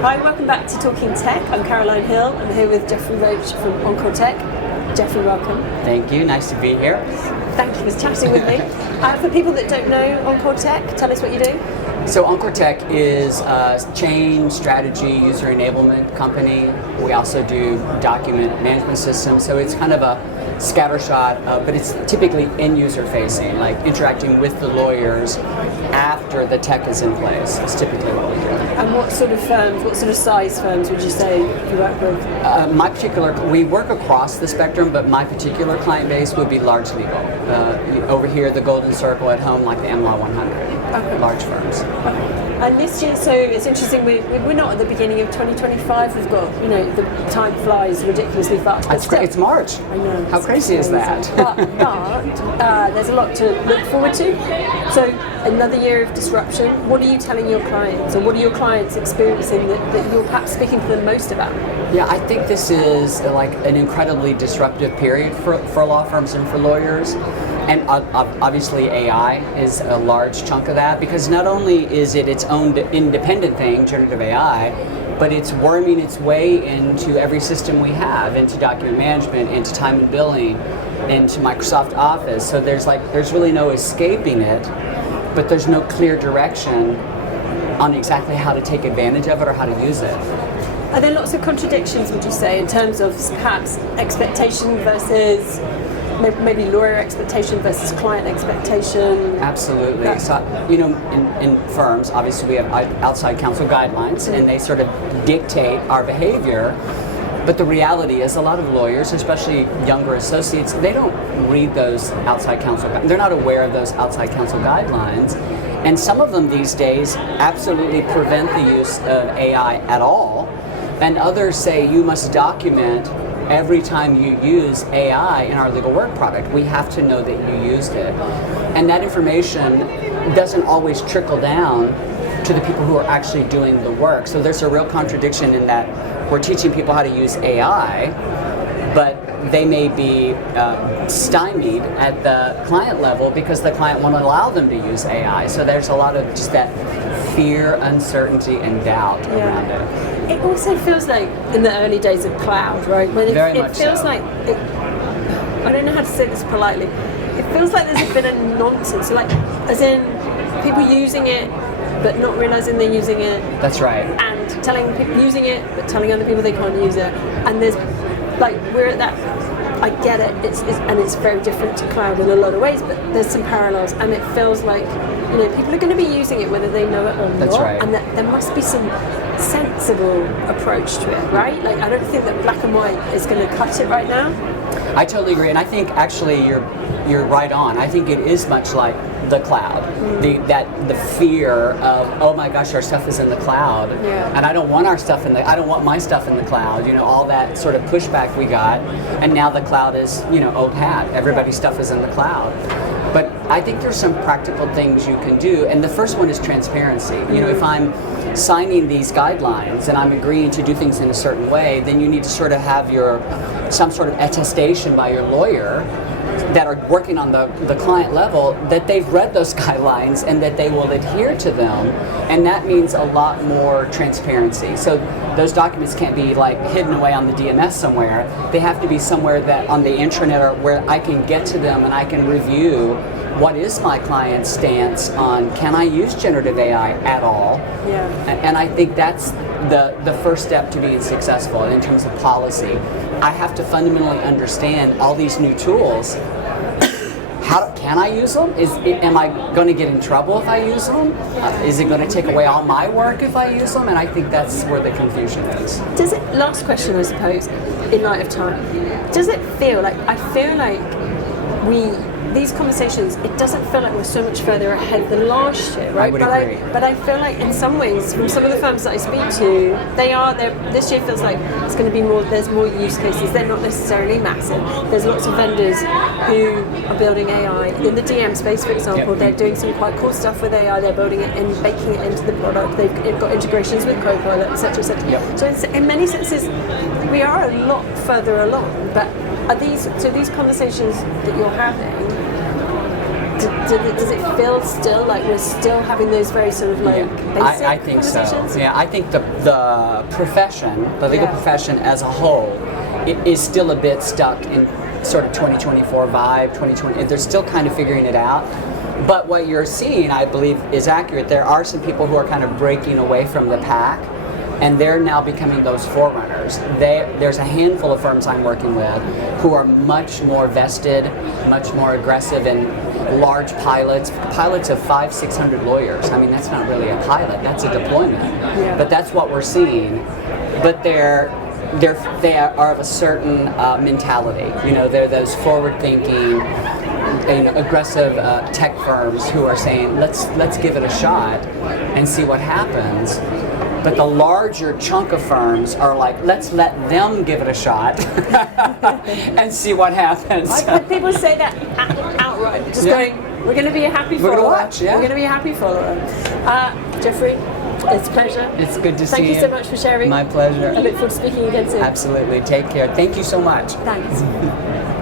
Hi, welcome back to Talking Tech. I'm Caroline Hill. I'm here with Jeffrey Roach from Encoretech. Jeffrey, welcome. Thank you. Nice to be here. Thank you for chatting with me. For people that don't know Encoretech, tell us what you do. So Encoretech is a change, strategy, user enablement company. We also do document management systems. So it's kind of a scattershot, but it's typically end-user facing, like interacting with the lawyers after the tech is in place. It's typically what we do. And what sort of firms, what sort of size firms would you say you work with? We work across the spectrum, but my particular client base would be large legal. Over here, the Golden Circle, at home, like the MLaw 100, okay. Large firms. Okay. And this year, so it's interesting, we're not at the beginning of 2025, we've got, the time flies ridiculously fast. That's great, it's March. I know. How crazy is that? But there's a lot to look forward to. So another year of disruption. What are you telling your clients, or what are your clients experiencing that you're perhaps speaking to them most about? Yeah, I think this is like an incredibly disruptive period for law firms and for lawyers. And obviously AI is a large chunk of that, because not only is it its own independent thing, generative AI, but it's worming its way into every system we have, into document management, into time and billing, into Microsoft Office. So there's really no escaping it, but there's no clear direction on exactly how to take advantage of it or how to use it. Are there lots of contradictions, would you say, in terms of perhaps expectation versus maybe lawyer expectation versus client expectation? Absolutely. So, in firms, obviously we have outside counsel guidelines, and they sort of dictate our behavior. But the reality is, a lot of lawyers, especially younger associates, they don't read those outside counsel guidelines. They're not aware of those outside counsel guidelines. And some of them these days absolutely prevent the use of AI at all. And others say you must document every time you use AI in our legal work product. We have to know that you used it. And that information doesn't always trickle down to the people who are actually doing the work. So there's a real contradiction in that we're teaching people how to use AI, but they may be stymied at the client level because the client won't allow them to use AI. So there's a lot of just that fear, uncertainty, and doubt around it. It also feels like in the early days of cloud, right? When it feels like, I don't know how to say this politely, it feels like there's a bit of nonsense, like as in people using it but not realizing they're using it. That's right. And telling people using it but telling other people they can't use it. And there's we're at that, I get it, it's very different to cloud in a lot of ways, but there's some parallels, and it feels like people are going to be using it whether they know it or That's not, right. and that there must be some sensible approach to it, right? Like, I don't think that black and white is going to cut it right now. I totally agree, and I think actually you're right on. I think it is much like the cloud, the fear of, oh my gosh, our stuff is in the cloud, and I don't want I don't want my stuff in the cloud. All that sort of pushback we got, and now the cloud is old hat. Everybody's stuff is in the cloud. But I think there's some practical things you can do, and the first one is transparency. If I'm signing these guidelines and I'm agreeing to do things in a certain way, then you need to sort of have some sort of attestation by your lawyer that are working on the client level that they've read those guidelines and that they will adhere to them, and that means a lot more transparency. So those documents can't be hidden away on the DMS somewhere. They have to be somewhere that on the intranet or where I can get to them and I can review what is my client's stance on, can I use generative AI at all? Yeah. And I think that's the first step to being successful in terms of policy. I have to fundamentally understand all these new tools. How can I use them? Am I going to get in trouble if I use them? Is it going to take away all my work if I use them? And I think that's where the confusion is. Last question, I suppose, in light of time. Does it feel like, these conversations, it doesn't feel like we're so much further ahead than last year, right? I would agree. But I feel like in some ways, from some of the firms that I speak to, this year feels like it's going to be there's more use cases. They're not necessarily massive. There's lots of vendors who are building AI. In the DM space, for example, they're doing some quite cool stuff with AI. They're building it and baking it into the product. They've got integrations with Copilot, etc., etc. Yep. So in many senses, we are a lot further along. But these conversations that you're having, Does it feel still like we're still having those very sort of like basic I think so. conversations? Yeah, I think the profession, the legal profession as a whole, is still a bit stuck in sort of 2024 vibe, 2020. They're still kind of figuring it out. But what you're seeing, I believe, is accurate. There are some people who are kind of breaking away from the pack, and they're now becoming those forerunners. There's a handful of firms I'm working with who are much more vested, much more aggressive in large pilots of 500-600 lawyers. I mean, that's not really a pilot, that's a deployment. Yeah. But that's what we're seeing. But they are of a certain mentality. You know, they're those forward-thinking, aggressive tech firms who are saying, let's give it a shot and see what happens. But the larger chunk of firms are like, let's let them give it a shot and see what happens. I've heard people say that outright, just going, we're going to be a happy follower. We're going to watch, yeah. We're going to be a happy follower. Jeffrey, it's a pleasure. It's good to see you. Thank you so much for sharing. My pleasure. I look forward to speaking again soon. Absolutely. Take care. Thank you so much. Thanks.